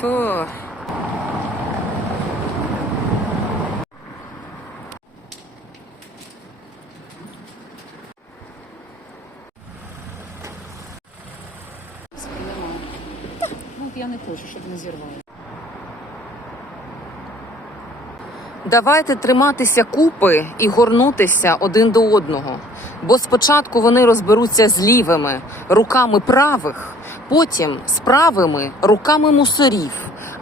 Фу. Ну, я не хочу, щоб не зірвали. Давайте триматися купи і горнутися один до одного. Бо спочатку вони розберуться з лівими руками правих, потім з правими руками мусорів,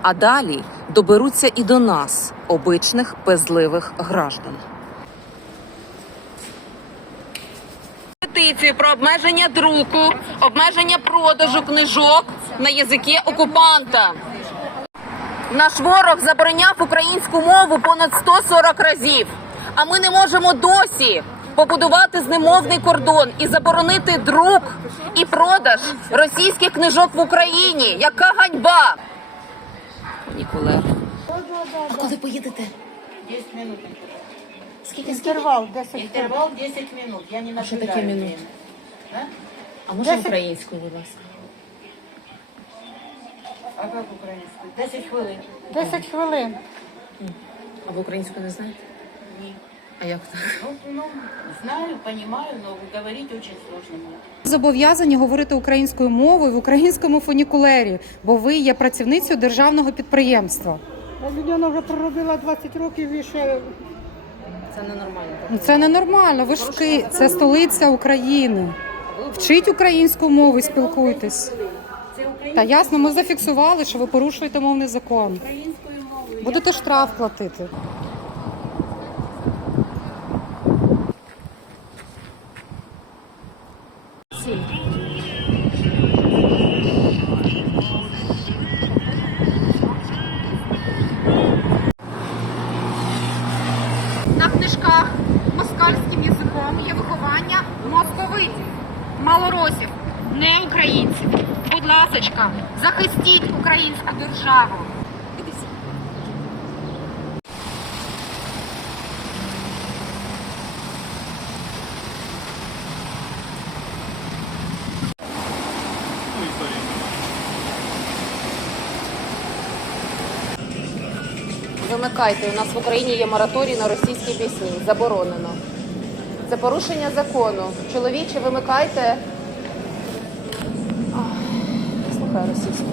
а далі доберуться і до нас, обичних пезливих граждан. Петицію про обмеження друку, обмеження продажу книжок на язики окупанта. Наш ворог забороняв українську мову понад 140 разів. А ми не можемо досі побудувати знемовний кордон і заборонити друк і продаж російських книжок в Україні. Яка ганьба! Ніколер. А коли поїдете? 10 минут. Скільки Интервал 10 Интервал 10 минут. Я не що таке минут? А може українською, будь ласка? А как украинскую? 10 хвилин. 10 хвилин. А ви українську не знаєте? Ні. А як так? Ну, ну, знаю, понимаю, но говорить очень сложно. Зобов'язані говорити українською мовою в українському фунікулері, бо ви є працівницею державного підприємства. Людина вже проробила 20 років і ще Це ненормально. Ну, Це ненормально. Ви ж в Ки- це столиця України. Вчіть українську мову і спілкуйтесь. Та ясно, ми зафіксували, що ви порушуєте мовний закон. Будете штраф платити. На книжках москальським язиком є виховання московитів, малоросів, не українців. Будь ласочка, захистіть українську державу. Вимикайте. У нас в Україні є мораторій на російські пісні. Заборонено. Це порушення закону. Чоловіче, вимикайте. Ах, Слухай російську.